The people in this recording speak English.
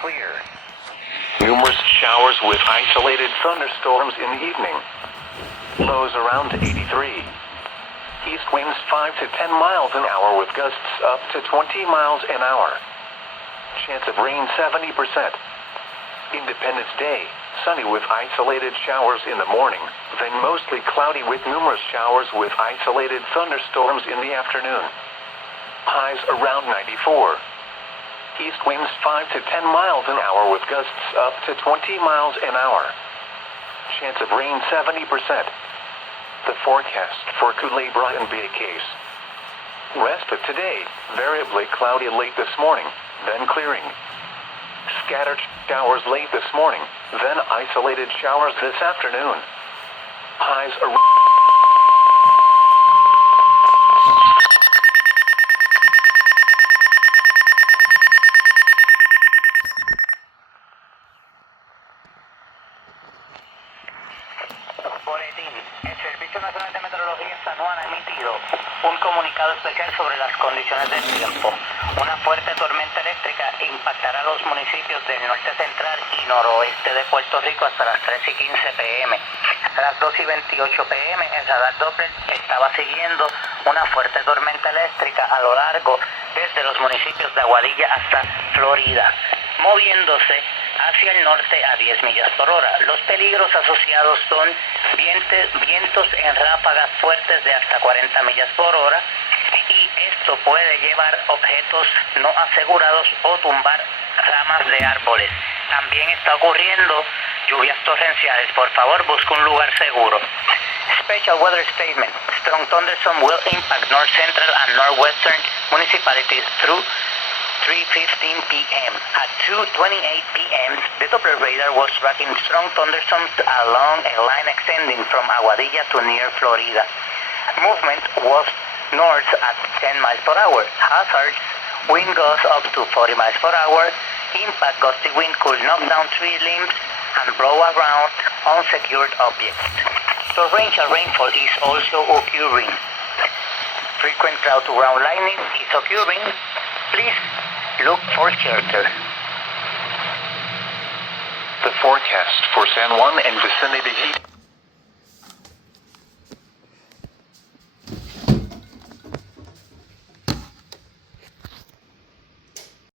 clear. Numerous showers with isolated thunderstorms in the evening. Lows around 83. East winds 5 to 10 miles an hour with gusts up to 20 miles an hour. Chance of rain 70%. Independence Day, sunny with isolated showers in the morning, then mostly cloudy with numerous showers with isolated thunderstorms in the afternoon. Highs around 94. East winds 5 to 10 miles an hour with gusts up to 20 miles an hour. Chance of rain 70%. The forecast for Culebra and Vieques. Rest of today, variably cloudy late this morning, then clearing. Scattered showers late this morning, then isolated showers this afternoon. Highs around. Boletín. El Servicio Nacional de Meteorología en San Juan ha emitido un comunicado especial sobre las condiciones del tiempo. Una fuerte tormenta eléctrica impactará los municipios del norte central y noroeste de Puerto Rico hasta las 3:15 p.m. A las 2:28 p.m. el radar Doppler estaba siguiendo una fuerte tormenta eléctrica a lo largo desde los municipios de Aguadilla hasta Florida, moviéndose hacia el norte a 10 millas por hora. Los peligros asociados son vientos en ráfagas fuertes de hasta 40 millas por hora, y esto puede llevar objetos no asegurados o tumbar ramas de árboles. También está ocurriendo lluvias torrenciales. Por favor, busque un lugar seguro. Special weather statement. Strong thunderstorm will impact north central and northwestern municipalities through 3:15 p.m. At 2:28 p.m., the Doppler radar was tracking strong thunderstorms along a line extending from Aguadilla to near Florida. Movement was north at 10 miles per hour. Hazards, wind gusts up to 40 miles per hour. Impact gusty wind could knock down tree limbs and blow around unsecured objects. Torrential rainfall is also occurring. Frequent cloud-to-ground lightning is occurring. Please look for shelter. The forecast for San Juan and vicinity heat.